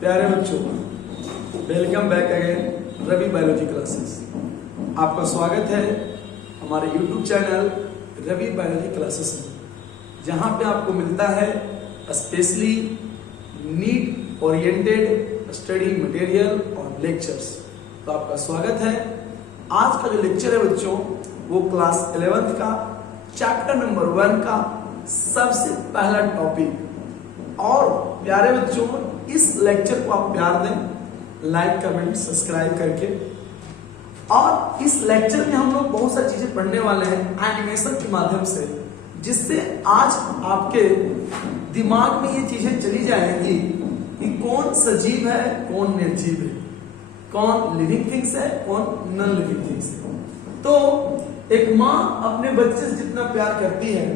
प्यारे बच्चों, welcome back again Ravi biology classes. आपका स्वागत है हमारे YouTube channel Ravi biology classes में, जहां पे आपको मिलता है specially NEET oriented study material और लेक्चर्स। तो आपका स्वागत है। आज का जो लेक्चर है बच्चों, वो क्लास 11th का चैप्टर नंबर 1 का सबसे पहला टॉपिक। और प्यारे बच्चों, इस लेक्चर को आप प्यार दें लाइक कमेंट सब्सक्राइब करके। और इस लेक्चर में हम लोग बहुत सारी चीजें पढ़ने वाले हैं एनिमेशन के माध्यम से, जिससे आज आपके दिमाग में ये चीजें चली जाएंगी कि कौन सजीव है कौन निर्जीव है, कौन लिविंग थिंग्स है कौन नॉन लिविंग थिंग्स है। तो एक माँ अपने बच्चे से जितना प्यार करती है,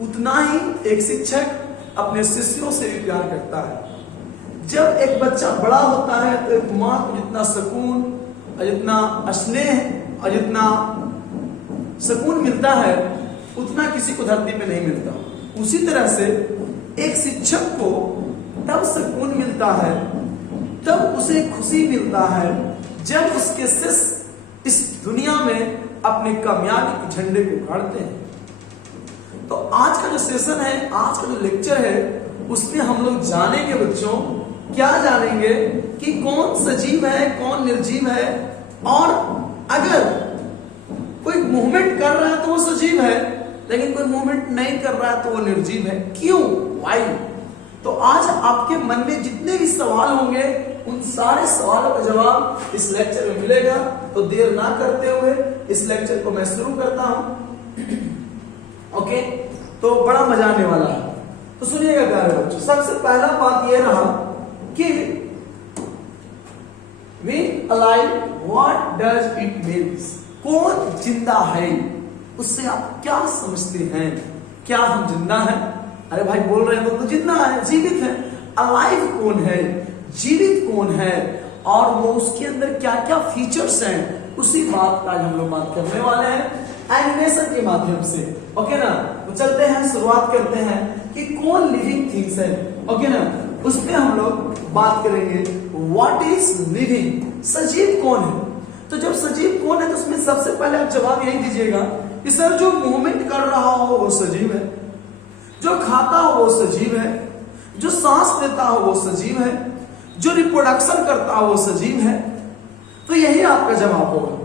उतना ही एक शिक्षक अपने शिष्यों से भी प्यार करता है। जब एक बच्चा बड़ा होता है तो एक माँ को जितना सुकून और जितना स्नेह और जितना सुकून मिलता है, उतना किसी को धरती पे नहीं मिलता। उसी तरह से एक शिक्षक को तब सुकून मिलता है, तब उसे खुशी मिलता है, जब उसके शिष्य इस दुनिया में अपने कामयाबी के झंडे को गाड़ते हैं। तो आज का जो सेशन है, आज का जो लेक्चर है, उसमें हम लोग जानेंगे बच्चों, क्या जानेंगे कि कौन सजीव है कौन निर्जीव है, और अगर कोई मूवमेंट कर रहा है तो वो सजीव है, लेकिन कोई मूवमेंट नहीं कर रहा है तो वो निर्जीव है। क्यों, व्हाई? तो आज आपके मन में जितने भी सवाल होंगे, उन सारे सवालों का जवाब इस लेक्चर में मिलेगा। तो देर ना करते हुए इस लेक्चर को मैं शुरू करता हूं। ओके, तो बड़ा मजा आने वाला है। तो सुनिएगा प्यारे बच्चों, सबसे पहला बात यह रहा कि being alive, what does it means? कौन जिंदा है, उससे आप क्या समझते हैं? क्या हम जिंदा हैं? अरे भाई बोल रहे हैं तो जिंदा है, जीवित है। अलाइव कौन है, जीवित कौन है, और वो उसके अंदर क्या क्या फीचर्स हैं, उसी बात का हम लोग बात करने वाले हैं एनिमेशन के माध्यम से। ओके ना, तो चलते हैं, शुरुआत करते हैं कि कौन लिविंग थिंग्स है। ओके ना, उसमें हम लोग बात करेंगे व्हाट इज लिविंग, सजीव कौन है। तो जब सजीव कौन है, तो उसमें सबसे पहले आप जवाब यही दीजिएगा कि सर जो मूवमेंट कर रहा हो वो सजीव है, जो खाता हो वो सजीव है, जो सांस लेता हो वो सजीव है, जो रिप्रोडक्शन करता हो वो सजीव है। तो यही आपका जवाब होगा।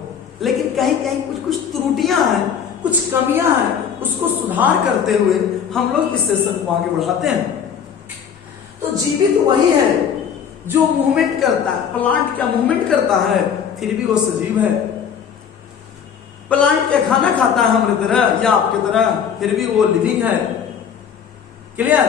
लेकिन कहीं कहीं कुछ कुछ त्रुटियां हैं, कुछ कमियां हैं, उसको सुधार करते हुए हम लोग इस सेशन को आगे बढ़ाते हैं। तो जीवित वही है जो मूवमेंट करता है। प्लांट क्या मूवमेंट करता है, फिर भी वो सजीव है। प्लांट क्या खाना खाता है हमारी तरह या आपकी तरह, फिर भी वो लिविंग है। क्लियर?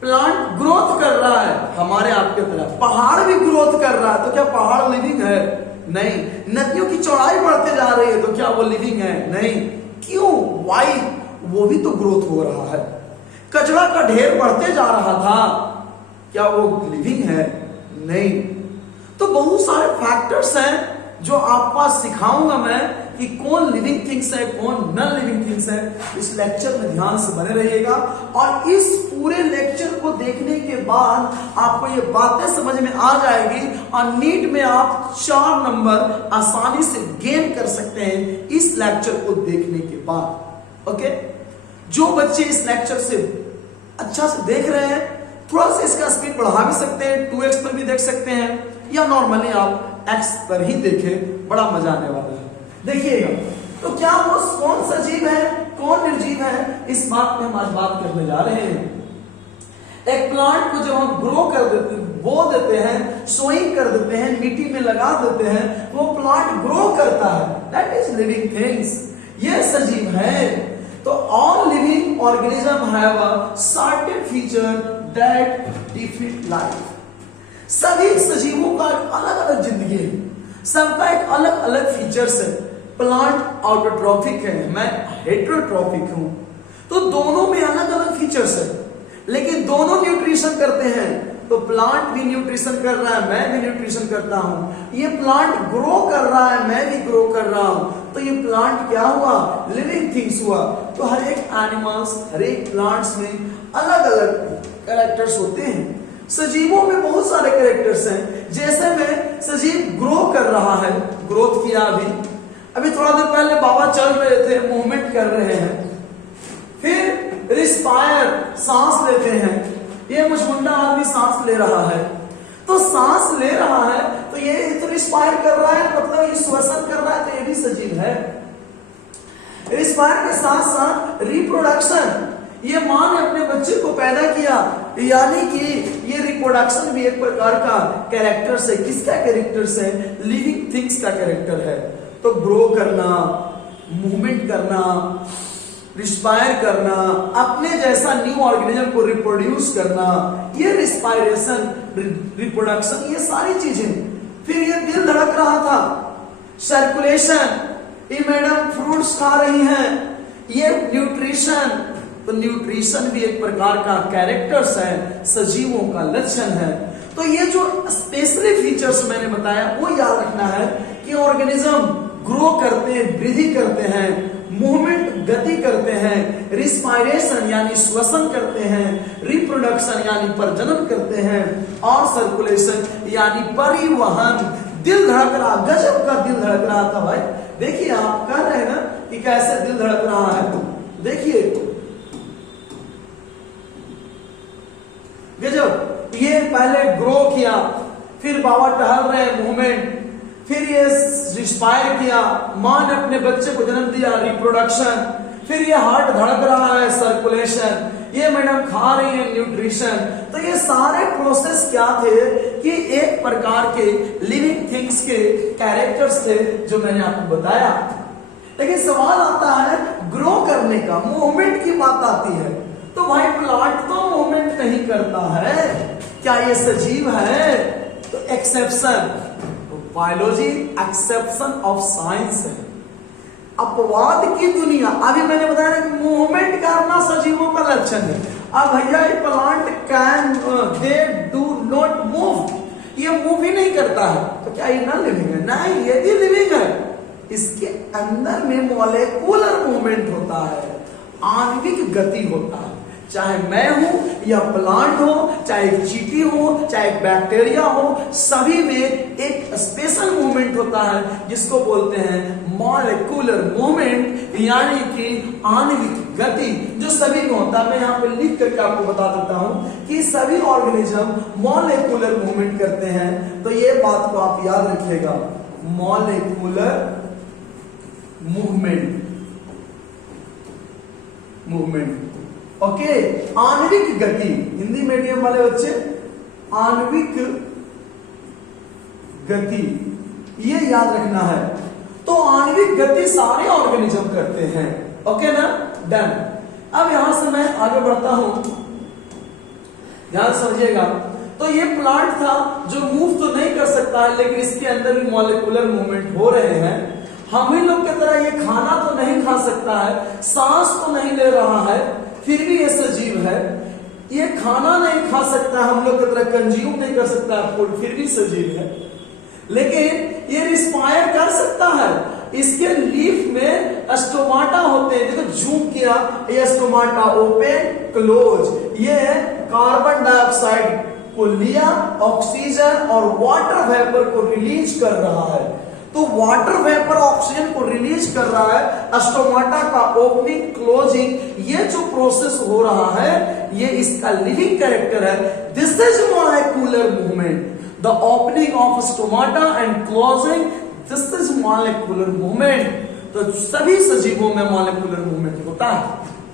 प्लांट ग्रोथ कर रहा है हमारे आपके तरह, पहाड़ भी ग्रोथ कर रहा है, तो क्या पहाड़ लिविंग है? नहीं। नदियों की चौड़ाई बढ़ते जा रही है, तो क्या वो लिविंग है? नहीं। क्यों, व्हाई? वो भी तो ग्रोथ हो रहा है। कचरा का ढेर बढ़ते जा रहा था, क्या वो लिविंग है? नहीं। तो बहुत सारे फैक्टर्स हैं जो आपको सिखाऊंगा मैं कि कौन लिविंग थिंग्स है कौन नॉन लिविंग थिंग्स है। इस लेक्चर में ध्यान से बने रहिएगा, और इस पूरे लेक्चर को देखने के बाद आपको ये बातें समझ में आ जाएगी, और नीट में आप 4 नंबर आसानी से गेन कर सकते हैं इस लेक्चर को देखने के बाद। ओके, जो बच्चे इस लेक्चर से अच्छा से देख रहे हैं, थोड़ा सा इसका स्पीड बढ़ा भी सकते हैं, 2x पर भी देख सकते हैं, या नॉर्मली आप x पर ही देखें, बड़ा मजा आने वाला है। देखिएगा, तो क्या वो कौन सजीव है कौन निर्जीव है, इस बात पे हम आज बात करने जा रहे हैं। एक प्लांट को जब हम ग्रो कर देते हैं, बो देते हैं, सोइंग कर देते हैं, मिट्टी में लगा देते हैं, वो प्लांट ग्रो करता है, दैट इज लिविंग थिंग्स, ये सजीव है। तो all living organism have a certain feature that defeat life. सभी सजीवों का अलग अलग जिंदगी है, सबका एक अलग अलग फीचर्स है। प्लांट ऑटोट्रॉफिक है, मैं हेटेरोट्रॉफिक हूं, तो दोनों में अलग अलग फीचर्स है, लेकिन दोनों न्यूट्रिशन करते हैं। तो प्लांट भी न्यूट्रिशन कर रहा है, मैं भी न्यूट्रिशन करता हूं। ये प्लांट ग्रो कर रहा है, मैं भी ग्रो कर रहा हूं। तो ये प्लांट क्या हुआ, लिविंग थिंग्स हुआ। तो हर एक एनिमल्स, हर एक प्लांट्स में अलग अलग कैरेक्टर्स होते हैं। सजीवों में बहुत सारे कैरेक्टर्स हैं। जैसे में सजीव ग्रो कर रहा है, ग्रोथ किया अभी थोड़ा देर पहले बाबा चल रहे थे, मूवमेंट कर रहे हैं। फिर रिस्पायर, सांस लेते हैं। ये मुझमुंडा आदमी सांस ले रहा है, तो सांस ले रहा है तो ये तो रिस्पायर कर रहा है, मतलब ये श्वसन कर रहा है, तो ये भी सजीव है। रिस्पायर के साथ साथ रिप्रोडक्शन, ये मां ने अपने बच्चे को पैदा किया, यानी कि ये रिप्रोडक्शन भी एक प्रकार का कैरेक्टर है। किसका कैरेक्टर है? लिविंग थिंग्स का कैरेक्टर है। तो ग्रो करना, मूवमेंट करना, रिस्पायर करना, अपने जैसा न्यू ऑर्गेनिज्म को रिप्रोड्यूस करना, ये रिस्पायरेशन, रिप्रोडक्शन, ये सारी चीजें। फिर ये दिल धड़क रहा था, सर्कुलेशन, ये मैडम फ्रूट्स खा रही हैं, ये न्यूट्रिशन, तो न्यूट्रिशन भी एक प्रकार का कैरेक्टर्स है, सजीवों का लक्षण है। तो ये जो स्पेशली फीचर्स मैंने बताया वो याद रखना है कि ऑर्गेनिज्म ग्रो करते हैं, वृद्धि करते हैं, मूवमेंट गति करते हैं, रिस्पायरेशन यानी श्वसन करते हैं, रिप्रोडक्शन यानी प्रजनन करते हैं, और सर्कुलेशन यानी परिवहन। दिल धड़क रहा, गजब का दिल धड़क रहा था भाई। देखिए आप कह रहे हैं ना कि कैसे दिल धड़क रहा है, देखिए गजब। ये पहले ग्रो किया, फिर बाबा टहल रहे, मूवमेंट, फिर ये रिस्पायर किया, मां ने अपने बच्चे को जन्म दिया, रिप्रोडक्शन, फिर ये हार्ट धड़क रहा है, सर्कुलेशन, ये मैडम खा रही है, न्यूट्रिशन। तो ये सारे प्रोसेस क्या थे कि एक प्रकार के लिविंग थिंग्स के कैरेक्टर्स थे जो मैंने आपको बताया। लेकिन सवाल आता है ग्रो करने का, मूवमेंट की बात आती है, तो भाई प्लांट तो मूवमेंट नहीं करता है, क्या ये सजीव है? तो exception, biology exception of science है। अपवाद की दुनिया, अभी मैंने बताया मूवमेंट करना सजीवों का लक्षण है। अब भैया ये plant can they do not move, ये मूव ही नहीं करता है, तो क्या ये नॉन लिविंग है? नहीं, ये भी लिविंग है। इसके अंदर में मॉलिक्यूलर मूवमेंट होता है, आणविक गति होता है। चाहे मैं हूं या प्लांट हो, चाहे एक चींटी हो, चाहे एक बैक्टीरिया हो, सभी में एक स्पेशल मूवमेंट होता है जिसको बोलते हैं मॉलिक्यूलर मूवमेंट, यानी कि आणविक गति, जो सभी में होता है। मैं यहाँ पे लिख करके आपको बता देता हूं कि सभी ऑर्गेनिज्म मॉलिक्यूलर मूवमेंट करते हैं। तो ये बात को आप याद रखिएगा, मॉलिक्यूलर मूवमेंट, ओके। आणविक गति, हिंदी मीडियम वाले बच्चे, आणविक गति, ये याद रखना है। तो आणविक गति सारे ऑर्गेनिज्म करते हैं, ओके ना, डन। अब यहां से मैं आगे बढ़ता हूं, ध्यान समझिएगा। तो ये प्लांट था जो मूव तो नहीं कर सकता है, लेकिन इसके अंदर भी मॉलिक्यूलर मूवमेंट हो रहे हैं। हम ही लोग की तरह ये खाना तो नहीं खा सकता है, सांस तो नहीं ले रहा है, फिर भी ये सजीव है। ये खाना नहीं खा सकता, हम लोग की तरह कंज्यूम नहीं कर सकता फूड, फिर भी सजीव है। लेकिन ये रिस्पायर कर सकता है। इसके लीफ में स्टोमाटा होते हैं, देखो जूम किया, ये स्टोमाटा ओपन क्लोज, ये कार्बन डाइऑक्साइड को लिया, ऑक्सीजन और वाटर वेपर को रिलीज कर रहा है। तो वाटर वेपर ऑक्सीजन को रिलीज कर रहा है, स्टोमाटा का ओपनिंग क्लोजिंग, ये जो प्रोसेस हो रहा है ये इसका लिविंग कैरेक्टर है। This is molecular movement, the opening of stomata and closing, this is molecular movement. तो सभी सजीवों में मॉलिक्यूलर मूवमेंट होता है,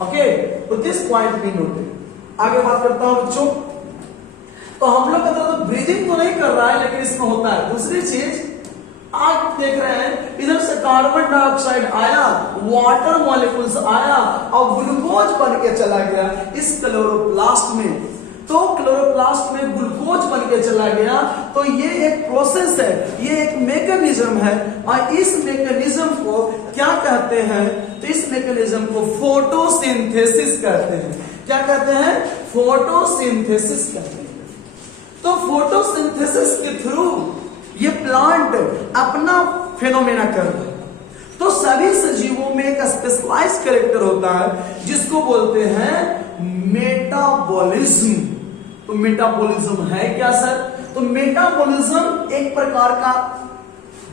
ओके। तो दिस पॉइंट बी नोटेड। आगे बात करता हूं बच्चों, तो हम लोग का तो ब्रीदिंग तो नहीं कर रहा है, लेकिन इसमें होता है। दूसरी चीज आप देख रहे हैं, इधर से कार्बन डाइऑक्साइड आया, वाटर मॉलिक्यूल्स आया और ग्लूकोज बन के चला गया इस क्लोरोप्लास्ट में। तो क्लोरोप्लास्ट में ग्लूकोज बन के चला गया। तो ये एक प्रोसेस है, ये एक मैकेनिज्म है, और इस मैकेनिज्म को क्या कहते हैं? तो इस मैकेनिज्म को फोटोसिंथेसिस कहते हैं। क्या कहते हैं? फोटोसिंथेसिस कहते हैं। तो फोटोसिंथेसिस के थ्रू ये प्लांट अपना फेनोमेना कर रहा है। तो सभी सजीवों में एक स्पेशलाइज कैरेक्टर होता है जिसको बोलते हैं मेटाबॉलिज्म। तो मेटाबॉलिज्म है क्या सर? तो मेटाबॉलिज्म एक प्रकार का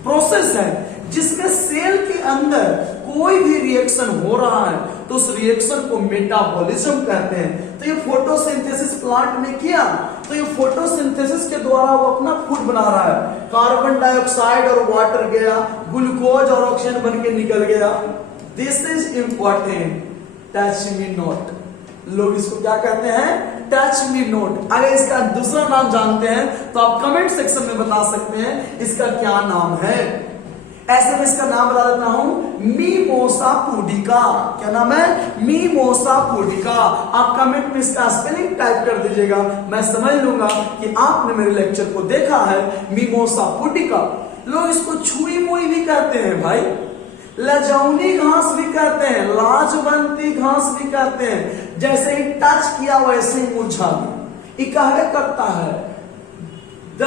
प्रोसेस है जिसमें सेल के अंदर कोई भी रिएक्शन हो रहा है तो उस रिएक्शन को मेटाबॉलिज्म कहते हैं। तो ये फोटोसिंथेसिस प्लांट ने किया, तो ये फोटोसिंथेसिस के द्वारा वो अपना फूड बना रहा है। कार्बन डाइऑक्साइड और वाटर गया, ग्लूकोज और ऑक्सीजन बन के निकल गया। This is important, touch me not. लोग इसको क्या कहते हैं? Touch me note. अगर इसका दूसरा नाम जानते हैं तो आप कमेंट सेक्शन में बता सकते हैं इसका क्या नाम है। ऐसे में इसका नाम बता देता हूं, मीमोसा पुडिका। क्या नाम है? मीमोसा पुडिका। आप कमेंट में इसका स्पेलिंग टाइप कर दीजिएगा, मैं समझ लूंगा कि आपने मेरे लेक्चर को देखा है। मीमोसा पुडिका। लोग इसको छुई मुई भी कहते हैं भाई, लजौनी घास भी कहते हैं, लाजवंती घास भी कहते हैं। जैसे ही टच किया वैसे ही मुरझा गया। ये कहवे करता है, the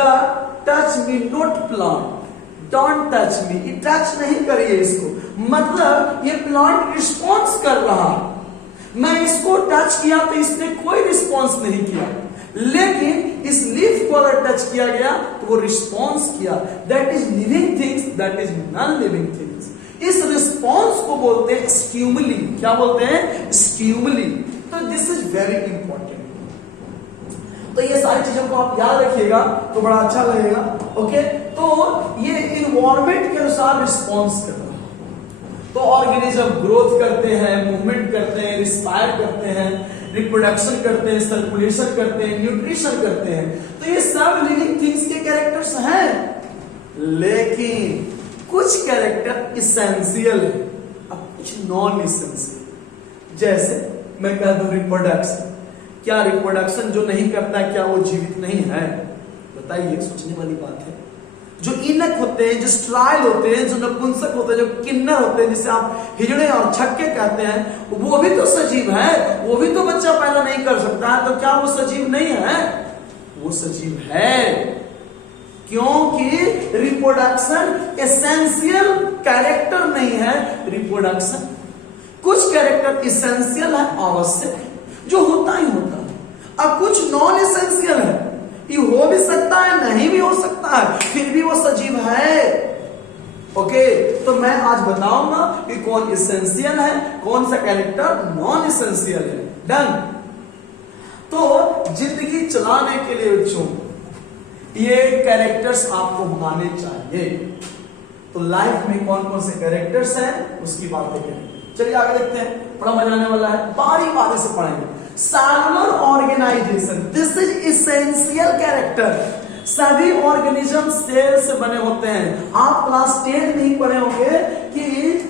touch me not plant, don't touch me. ये टच नहीं करिए इसको, मतलब ये प्लांट रिस्पॉन्स कर रहा है। मैं इसको टच किया तो इसने कोई रिस्पॉन्स नहीं किया, लेकिन इस लीफ को अगर टच किया गया तो वो रिस्पॉन्स किया। That is living things, that is non living things. इस रिस्पॉन्स को बोलते हैं स्टिमुली। क्या बोलते हैं? स्टिमुली। तो दिस इज वेरी इंपॉर्टेंट। तो ये सारी चीजों को आप याद रखिएगा तो बड़ा अच्छा लगेगा। ओके, तो ये इन्वायरमेंट के अनुसार रिस्पॉन्स कर रहा है। तो ऑर्गेनिज्म ग्रोथ करते हैं, मूवमेंट करते हैं, रिस्पायर करते हैं, रिप्रोडक्शन करते हैं, सर्कुलेशन करते हैं, न्यूट्रिशन करते हैं। तो ये सब लिविंग थिंग्स के कैरेक्टर्स हैं, लेकिन कुछ कैरेक्टर इसेंशियल है और कुछ नॉन इसेंशियल। जैसे मैं कह दूं रिप्रोडक्शन। क्या रिप्रोडक्शन जो नहीं करता है क्या वो जीवित नहीं है? बताइए, सोचने वाली बात है। जो इनक होते हैं, जो स्ट्राइल होते हैं, जो नपुंसक होते हैं, जो किन्नर होते हैं, जिसे आप हिजड़े और छक्के कहते हैं, वो भी तो सजीव है। वो भी तो बच्चा पैदा नहीं कर सकता है, तो क्या वो सजीव नहीं है? वो सजीव है, क्योंकि रिप्रोडक्शन एसेंशियल कैरेक्टर नहीं है। रिप्रोडक्शन कुछ कैरेक्टर इसेंशियल है, आवश्यक है, जो होता ही होता है, अब कुछ नॉन एसेंशियल है, ये हो भी सकता है, नहीं भी हो सकता है, फिर भी वो सजीव है। ओके, तो मैं आज बताऊंगा कि कौन इसेंशियल है, कौन सा कैरेक्टर नॉन इसेंशियल है। डन। तो जिंदगी चलाने के लिए बच्चों ये कैरेक्टर्स आपको आने चाहिए। तो लाइफ में कौन कौन से कैरेक्टर्स हैं उसकी बातें करेंगे। चलिए आगे देखते हैं, बड़ा मजा आने वाला है, बारी बारी से पढ़ेंगे। Cellular organization, this is essential character. सभी ऑर्गेनिज्म सेल से बने होते हैं। आप क्लास 10 नहीं पढ़े होंगे कि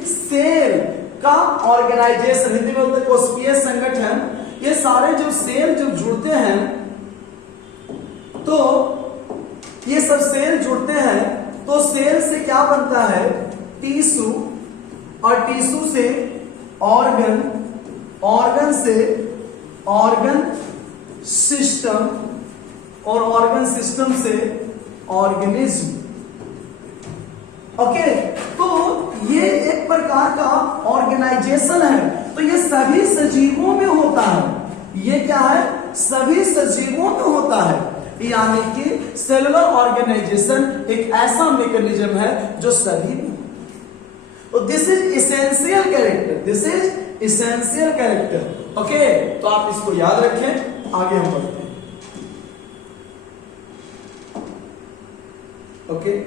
सेल का ऑर्गेनाइजेशन, हिंदी में बोलते हैं कोशिकीय संगठन। ये सारे जो सेल जो जुड़ते हैं, तो ये सब सेल जुड़ते हैं, तो सेल से क्या बनता है? टिश्यू, और टिश्यू से ऑर्गन, ऑर्गन से ऑर्गन सिस्टम, और ऑर्गन सिस्टम से ऑर्गेनिज्म। ओके, तो ये एक प्रकार का ऑर्गेनाइजेशन है। तो ये सभी सजीवों में होता है। ये क्या है? सभी सजीवों में होता है। यानी कि सेलुलर ऑर्गेनाइजेशन एक ऐसा मैकेनिज्म है जो सभी में। तो this is essential character, this is essential character. Okay, तो आप इसको याद रखें, आगे हम बढ़ते हैं। ओके,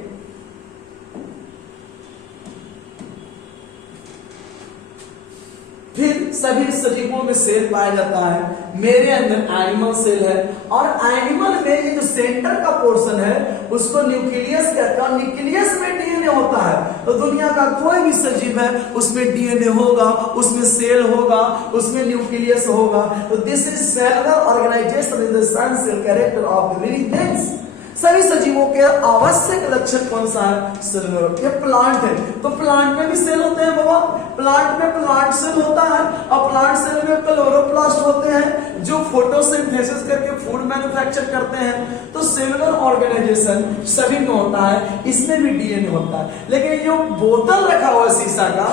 फिर सभी सजीवों में सेल पाया जाता है। मेरे अंदर एनिमल सेल है, और एनिमल में ये जो सेंटर का पोर्शन है उसको न्यूक्लियस कहते हैं। न्यूक्लियस में डीएनए होता है। तो दुनिया का कोई भी सजीव है उसमें डीएनए होगा, उसमें सेल होगा, उसमें न्यूक्लियस होगा। तो this is cellular organization is the essential character of the living things. सभी सजीवों के आवश्यक लक्षण कौन सा है? सेलुलर। ये प्लांट है, तो प्लांट में भी सेल होते हैं बाबा। प्लांट में प्लांट सेल होता है, और प्लांट सेल में क्लोरोप्लास्ट होते हैं जो फोटोसिंथेसिस करके फूड मैन्युफैक्चर करते हैं। तो सेलुलर ऑर्गेनाइजेशन सभी में होता है, इसमें भी डीएनए होता है। लेकिन जो बोतल रखा हुआ है शीशा का,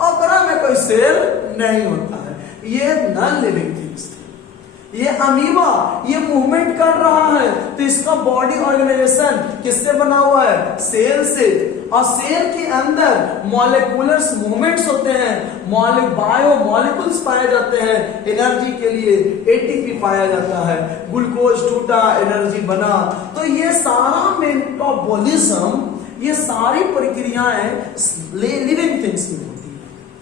और में कोई सेल नहीं होता है। ये नॉन लिविंग थिंग्स थे। ये अमीबा ये मूवमेंट कर रहा है, तो इसका बॉडी ऑर्गेनाइजेशन किससे बना हुआ है? सेल से। और सेल के अंदर मॉलिक्यूलर्स मूवमेंट्स होते हैं, बायो मॉलिक्यूल्स पाए जाते हैं। एनर्जी के लिए एटीपी पाया जाता है, ग्लूकोज टूटा एनर्जी बना। तो ये सारा मेटाबॉलिज्म, ये सारी प्रक्रियाएं लिविंग थिंग्स में होती है।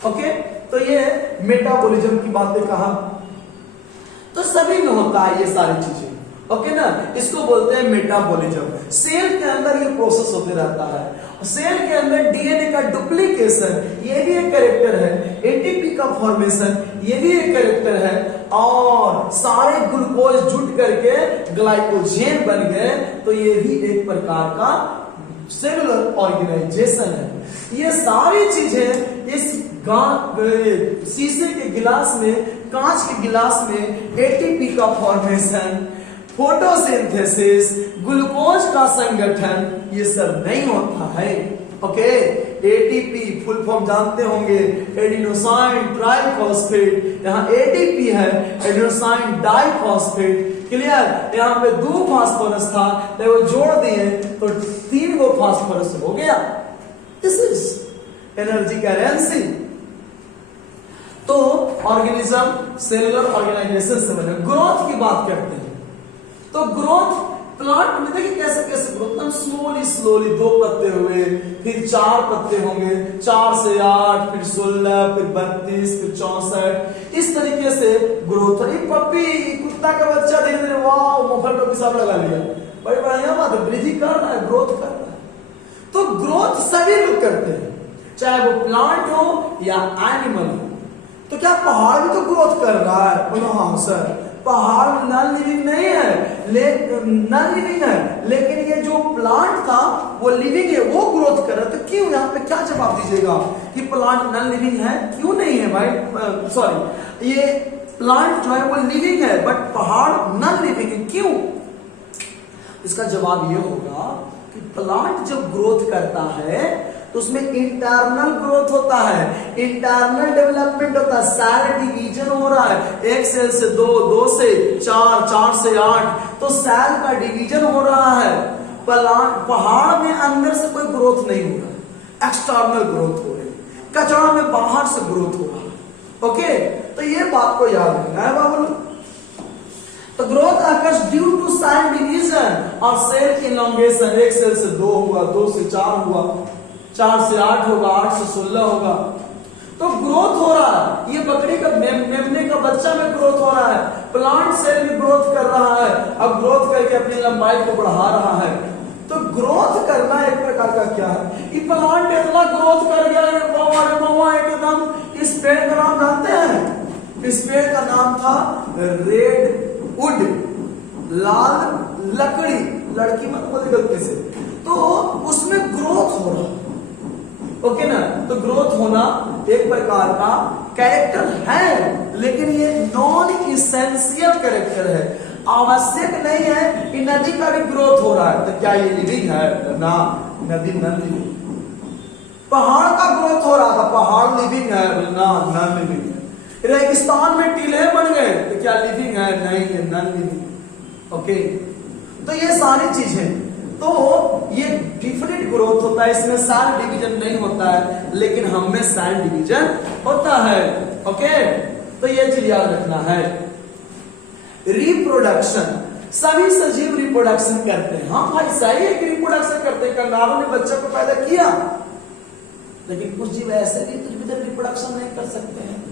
ओके, तो ये मेटाबॉलिज्म की बातें कहा, तो सभी में होता है ये सारी चीजें। ओके ना, इसको बोलते हैं मेटाबॉलिज्म। सेल के अंदर ये प्रोसेस होते रहता है। सेल के अंदर डीएनए का डुप्लीकेशन, ये भी एक कैरेक्टर है। एटीपी का फॉर्मेशन, ये भी एक कैरेक्टर है। और सारे ग्लूकोज जुट करके ग्लाइकोजेन बन गए, तो ये भी एक प्रकार का सेलुलर ऑर्गेनाइजेशन है। ये सारी चीजें इस शीशे के गिलास में, कांच के गिलास में एटीपी का फॉर्मेशन, फोटोसिंथेसिस, ग्लूकोज का संगठन, ये सब नहीं होता है। ओके, एटीपी फुल फॉर्म जानते होंगे, एडिनोसाइन ट्राइफॉस्फेट। यहाँ एटीपी है, एडिनोसाइन डाइफॉस्फेट। क्लियर? यहाँ पे 2 फास्फोरस था, तो वो जोड़ दिए तो 3 गो फास्फोरस हो गया। This is energy currency. तो ऑर्गेनिज्म सेलुलर ऑर्गेनाइजेशन से बने। ग्रोथ की बात करते हैं, तो ग्रोथ प्लांट में देखिए कैसे कैसे ग्रोथ, स्लोली 2 पत्ते हुए, फिर 4 पत्ते होंगे, 4 से 8, फिर 16, फिर 32, फिर 64, इस तरीके से ग्रोथ। पप्पी कुत्ता का बच्चा धीरे धीरे वाह मुफल पर पिसाब लगा लिया, बड़ी बढ़िया बात है, वृद्धि कर रहा है, ग्रोथ कर रहा है। तो ग्रोथ सभी लोग करते हैं, चाहे वो प्लांट हो या एनिमल हो। तो क्या पहाड़ भी तो ग्रोथ कर रहा है? बोलो हाँ सर, पहाड़ नॉन लिविंग नहीं है, नॉन लिविंग है, लेकिन ये जो प्लांट था वो लिविंग है, वो ग्रोथ कर रहा है। तो क्यों? यहाँ पे क्या जवाब दीजिएगा कि प्लांट नॉन लिविंग है? क्यों नहीं है भाई? सॉरी, ये प्लांट जो है वो लिविंग है, बट पहाड़ नॉन लिविंग है, क्यों? इसका जवाब ये होगा कि प्लांट जब ग्रोथ करता है तो उसमें इंटरनल ग्रोथ होता है, इंटरनल डेवलपमेंट होता है, सेल डिवीजन हो रहा है, 1 सेल से 2, 2 से 4, 4 से 8, तो सेल का डिवीजन हो रहा है। पहाड़ में अंदर से कोई ग्रोथ नहीं हो रहा है, एक्सटर्नल ग्रोथ हो रही है, कचरा में बाहर से ग्रोथ हो रहा है। ओके, तो ये बात को याद रखना है बाबू। तो growth occurs due to cell division और सेल इलॉन्गेशन। 1 सेल से 2 हुआ, 2 से 4 हुआ, 4 से 8 होगा, 8 से 16 होगा। तो ग्रोथ हो रहा है, ये बकरी का मेमने का बच्चा में ग्रोथ हो रहा है, प्लांट सेल में ग्रोथ कर रहा है, अब ग्रोथ करके अपनी लंबाई को बढ़ा रहा है। तो ग्रोथ करना एक प्रकार का क्या है? ये प्लांट इतना ग्रोथ कर गया एकदम। इस पेड़ का नाम जानते हैं? इस पेड़ का नाम था रेड वुड, लाल लकड़ी, लड़की मत बोले गलती से। तो उसमें ग्रोथ हो रहा, ओके ना। तो ग्रोथ होना एक प्रकार का कैरेक्टर है, लेकिन ये नॉन इसेंशियल कैरेक्टर है, आवश्यक नहीं है कि नदी का भी ग्रोथ हो रहा है। तो क्या ये लिविंग है? ना, नदी नॉन लिविंग। पहाड़ का ग्रोथ हो रहा था, पहाड़ लिविंग है? ना, नॉन लिविंग है। रेगिस्तान में टीले बन गए, तो क्या लिविंग है? नहीं है, नॉन लिविंग। ओके, तो ये सारी चीजें, तो ये डिफरेंट ग्रोथ होता है, इसमें सेल डिवीजन नहीं होता है, लेकिन हम में सेल डिवीजन होता है। ओके, तो ये चीज याद रखना है। रिप्रोडक्शन, सभी सजीव रिप्रोडक्शन करते हैं। हाँ भाई सही है कि रिप्रोडक्शन करते हैं, कंगारू ने बच्चे को पैदा किया, लेकिन कुछ जीव ऐसे भी रिप्रोडक्शन नहीं कर सकते हैं।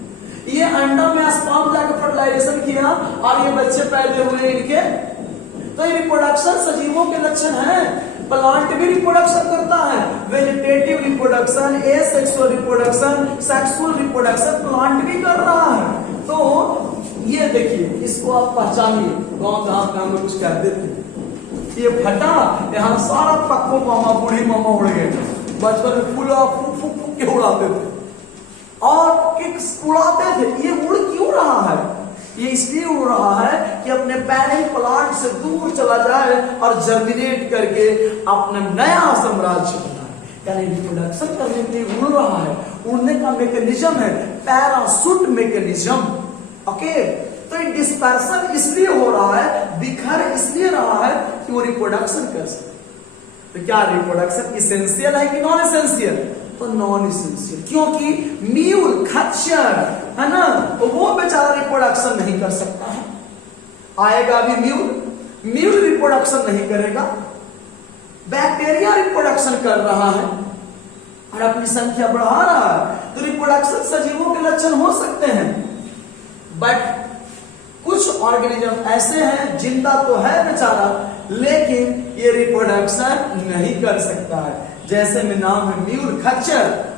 ये अंडा में स्पर्म जाकर फर्टिलाइजेशन किया और ये बच्चे पैदा हुए इनके, तो ये रिप्रोडक्शन सजीवों के लक्षण है। प्लांट भी रिप्रोडक्शन करता है, vegetative reproduction, asexual reproduction, sexual reproduction plant भी कर रहा है। तो ये देखिए, इसको आप पहचानिए। गांव जहां हम लोग कुछ कहते थे, ये फटा, यहाँ सारा पक्को मामा बूढ़ी मामा उड़ गए, बचपन में फूला फूक फूक फूक के उड़ाते थे और उड़ाते थे। ये उड़ क्यों रहा है? ये इसलिए उड़ रहा है कि अपने पेरेंट प्लांट से दूर चला जाए और जर्मिनेट करके अपना नया साम्राज्य बनाए, यानी रिप्रोडक्शन करने के लिए उड़ रहा है। उड़ने का मैकेनिज्म है पैराशूट मैकेनिज्म। ओके, तो ये डिस्पर्सन इसलिए हो रहा है, बिखर इसलिए रहा है कि वो रिप्रोडक्शन कर सके। तो क्या रिप्रोडक्शन इसेंशियल है कि नॉन इसेंशियल? तो नॉन इसेंशियल, क्योंकि म्यूल खच्चर है ना, तो वो बेचारा रिप्रोडक्शन नहीं कर सकता है। आएगा अभी म्यूल रिप्रोडक्शन नहीं करेगा, बैक्टीरिया रिप्रोडक्शन कर रहा है और अपनी संख्या बढ़ा रहा है। तो रिप्रोडक्शन सजीवों के लक्षण हो सकते हैं, बट कुछ ऑर्गेनिज्म ऐसे हैं, जिंदा तो है बेचारा, लेकिन ये रिप्रोडक्शन नहीं कर सकता है। जैसे में नाम है म्यूल खच्चर।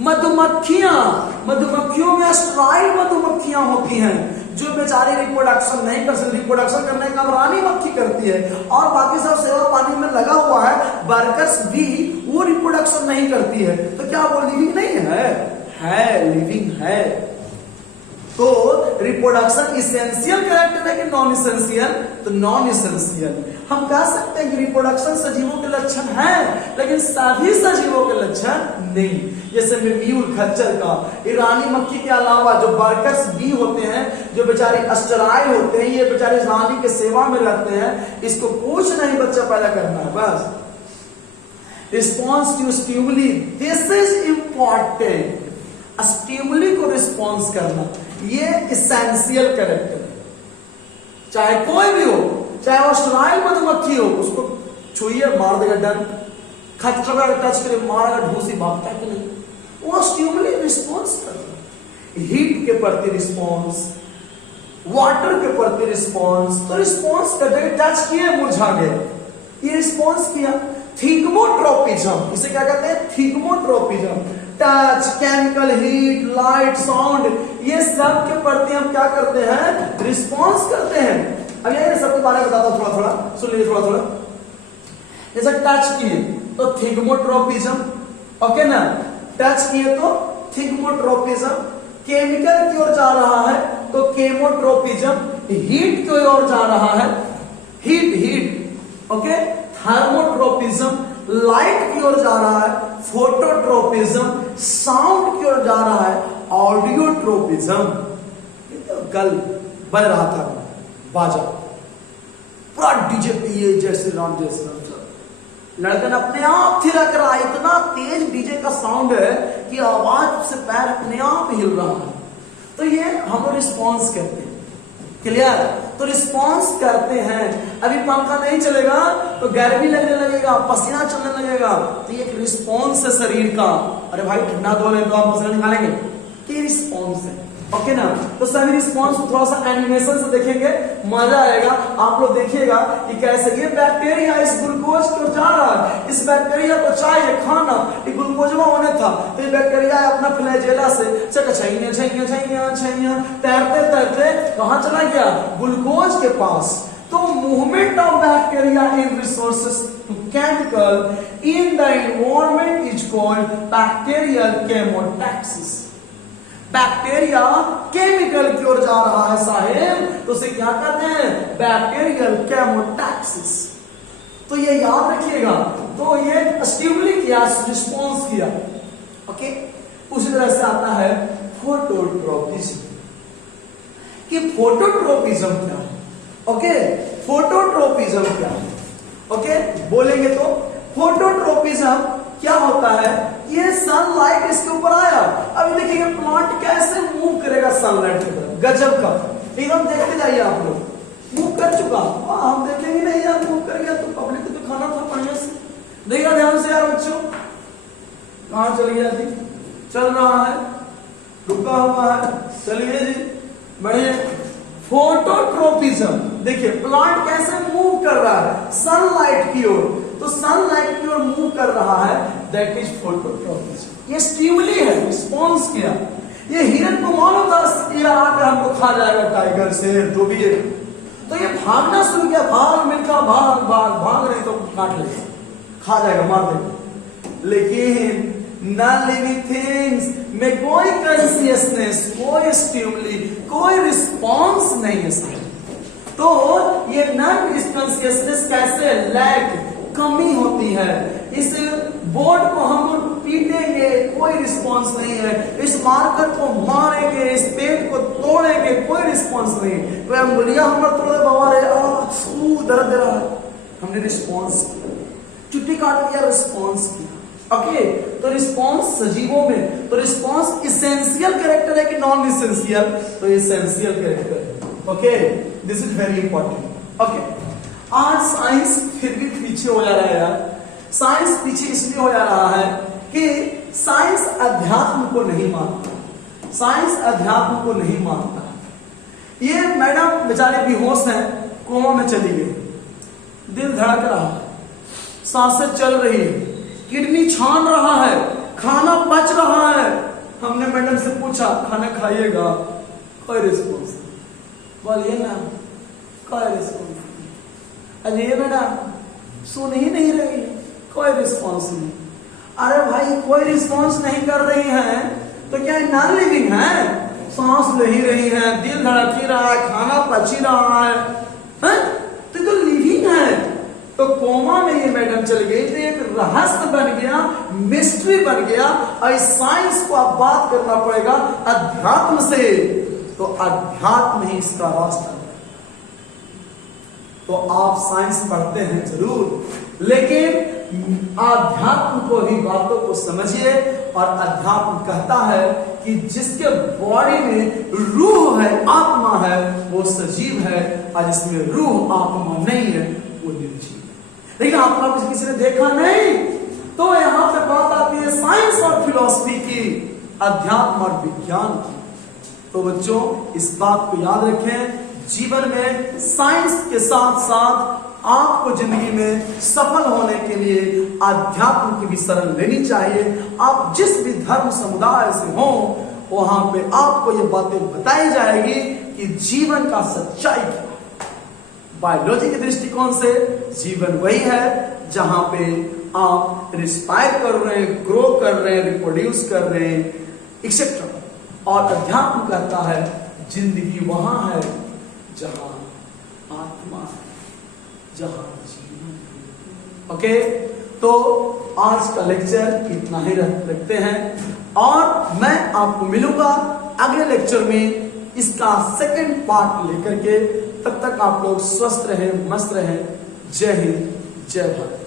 मधुमक्खियों में स्ट्राइड मधुमक्खियां होती हैं जो बेचारी रिप्रोडक्शन नहीं कर सकती। रिप्रोडक्शन करने का रानी मक्खी करती है और बाकी सब सेवा पानी में लगा हुआ है। वर्कर्स भी वो रिप्रोडक्शन नहीं करती है। तो क्या वो लिविंग नहीं है लिविंग है। तो रिप्रोडक्शन इसेंशियल कैरेक्टर है कि नॉन इसेंशियल? तो नॉन इसेंशियल। हम कह सकते हैं कि रिप्रोडक्शन सजीवों के लक्षण है, लेकिन सभी सजीवों के लक्षण नहीं। जैसे म्यूल खच्चर का, रानी मक्खी के अलावा जो वर्कर्स बी होते हैं, जो बेचारे अस्टराई होते हैं, ये बेचारे रानी के सेवा में रहते हैं। इसको कुछ नहीं बच्चा पैदा करना है, बस response to stimuli, this is important. Stimuli को रिस्पॉन्स करना ये इसेंशियल कैरेक्टर है। चाहे कोई भी हो, चाहे वो स्ट्राइल मधुमक्खी हो, उसको छुइए मार देगा डर, खच्चर टच करे मारेगा, ढूंसी भागता कि नहीं, वो स्टिमुली रिस्पॉन्स कर रहा है। हीट के प्रति रिस्पॉन्स, वाटर के प्रति रिस्पॉन्स, तो रिस्पॉन्स कर देगा। टच किए मुरझा गए, ये रिस्पॉन्स किया। थिग्मोट्रोपिज्म, इसे क्या कहते हैं? Thigmotropism. Touch, chemical, heat, light, sound, ये सब के प्रति हम क्या करते हैं? रिस्पॉन्स करते हैं। अब ये सबके बारे में बताता हूं, थोड़ा थोड़ा सुन लीजिए, थोड़ा थोड़ा। जैसे टच किए तो थिग्मोट्रोपिज्म, ओके ना, टच किए तो थिग्मोट्रोपिज्म। केमिकल की ओर जा रहा है तो केमोट्रोपिज्म। हीट की ओर जा रहा है, हीट, ओके, थर्मोट्रोपिज्म। लाइट की ओर जा रहा है, फोटोट्रोपिज्म। साउंड की ओर जा रहा है, ऑडियोट्रोपिज्म। कल बज रहा था बाजा, पूरा डीजे पे ये जैसे राम जैसे राम, लड़कन अपने आप थिरक रहा है। इतना तेज डीजे का साउंड है कि आवाज से पैर अपने आप हिल रहा है। तो ये हम लोग रिस्पॉन्स करते हैं, क्लियर? तो रिस्पॉन्स करते हैं। अभी पंखा नहीं चलेगा तो गर्मी लगने लगेगा, पसीना चलने लगेगा, तो ये एक रिस्पॉन्स है शरीर का। अरे भाई ठंडा दो नहीं तो आप पसीना निकालेंगे, कि रिस्पॉन्स है, ओके ना? तो सभी रिस्पॉन्स को थोड़ा सा एनिमेशन से देखेंगे, मजा आएगा। आप लोग देखिएगा कि कैसे ये बैक्टीरिया इस ग्लूकोज को जा रहा है। इस बैक्टीरिया को चाहिए खाना, ये ग्लूकोजवा होने था, तो ये बैक्टीरिया अपना फ्लैजेला से तैरते तैरते कहां चला गया? ग्लूकोज के पास। तो movement of bacteria in resources to chemical in the environment is called bacterial chemotaxis. Bacteria chemical की ओर जा रहा है साहेब, तो उसे क्या कहते हैं? Bacterial chemotaxis. तो ये याद रखिएगा। तो ये स्टिमुली किया, रिस्पॉन्स किया, ओके। उसी तरह से आता है फोटोट्रोपिज्म। कि फोटोट्रोपिज्म क्या है? ओके, फोटोट्रोपिज्म क्या है? ओके, बोलेंगे तो फोटोट्रोपिज्म क्या होता है? ये सनलाइट इसके ऊपर आया। अभी देखिए प्लांट कैसे मूव करेगा सनलाइट की तरफ, गजब का। एकदम देखते जाइए आप लोग, मूव कर चुका। हम देखेंगे नहीं यार, मूव कर गया तो पब्लिक को तो खाना था बढ़िया से। देखिए ध्यान से यार बच्चों, कहां चल गया जी? चल रहा है, रुका हुआ है, चलिए जी, बढ़िया। फोटोट्रोपिज्म, देखिए प्लांट कैसे मूव कर रहा है सनलाइट की ओर। तो सनलाइट की ओर मूव कर रहा है, दैट इज फोटोट्रोपिज्म। ये स्टिमुली है, रिस्पॉन्स किया। ये हिरन को मालूम था ये आकर हमको खा जाएगा, टाइगर शेर जो भी है, तो ये भागना शुरू किया। भाग मिल्खा, भाग भाग भाग, नहीं तो काट लेगा, खा जाएगा, मार देगा। लेकिन नॉन लिविंग थिंग्स में कोई कॉन्शियसनेस, कोई स्टिमुली, कोई रिस्पॉन्स नहीं है। तो ये नॉन कॉन्शियसनेस कैसे, लैक, कमी होती है। इस बोर्ड को हम पीटेंगे, कोई रिस्पॉन्स नहीं है। इस मार्कर को मारेंगे, इस पेन को तोड़ेंगे, कोई रिस्पॉन्स नहीं। कोई अंगुलियां हमारे तोड़े बवारे दर्द दे रहा है, हमने रिस्पॉन्स किया। चुट्टी काट दिया, रिस्पॉन्स किया। ओके, तो रिस्पॉन्स सजीवों में, तो रिस्पॉन्स इसेंशियल कैरेक्टर है कि नॉन इसेंशियल? तो इसेंशियल कैरेक्टर है। Okay, this is very important. Okay, आज साइंस फिर भी पीछे हो जा रहा है यार। साइंस पीछे इसलिए हो जा रहा है कि साइंस अध्यात्म को नहीं मानता। साइंस अध्यात्म को नहीं मानता। ये मैडम बेचारे बेहोश हैं, कोमा में चली गई, दिल धड़क रहा है, सांसें चल रही है, किडनी छान रहा है, खाना पच रहा है। हमने मैडम से पूछा खाना खाइएगा, कोई रिस्पॉन्स नहीं। बोलिए ना, कोई रिस्पॉन्स नहीं। अरे मैडम सुन ही नहीं रही, कोई रिस्पॉन्स नहीं। अरे भाई कोई रिस्पॉन्स नहीं कर रही है तो क्या नॉन लिविंग है? सांस ले ही रही है, दिल धड़क ही रहा है, खाना पच ही रहा है, तो लिविंग है। तो कोमा में ये मैडम चल गई, तो एक रहस्य बन गया, मिस्ट्री बन गया। और इस साइंस को आप बात करना पड़ेगा अध्यात्म से, तो अध्यात्म ही इसका रास्ता। तो आप साइंस पढ़ते हैं जरूर, लेकिन अध्यात्म को भी बातों को समझिए। और अध्यात्म कहता है कि जिसके बॉडी में रूह है, आत्मा है, वो सजीव है, और जिसमें रूह आत्मा नहीं है वो निर्जीव है। लेकिन आत्मा को किसी ने देखा नहीं। तो यहां पे बात आती है साइंस और फिलॉसफी की, अध्यात्म और विज्ञान की। तो बच्चों इस बात को याद रखें, जीवन में साइंस के साथ साथ आपको जिंदगी में सफल होने के लिए अध्यात्म की भी शरण लेनी चाहिए। आप जिस भी धर्म समुदाय से हो, वहां पे आपको ये बातें बताई जाएगी कि जीवन का सच्चाई क्या है। बायोलॉजी के दृष्टिकोण से जीवन वही है जहां पे आप रिस्पायर कर रहे हैं, ग्रो कर रहे हैं, रिप्रोड्यूस कर रहे हैं, एक्सेट्रा। और अध्यात्म कहता है जिंदगी वहां है जहां आत्मा है, जहां जीवन है। ओके, तो आज का लेक्चर इतना ही रखते हैं, और मैं आपको मिलूंगा अगले लेक्चर में इसका सेकंड पार्ट लेकर के। तब तक आप लोग स्वस्थ रहें, मस्त रहें। जय हिंद, जय भारत।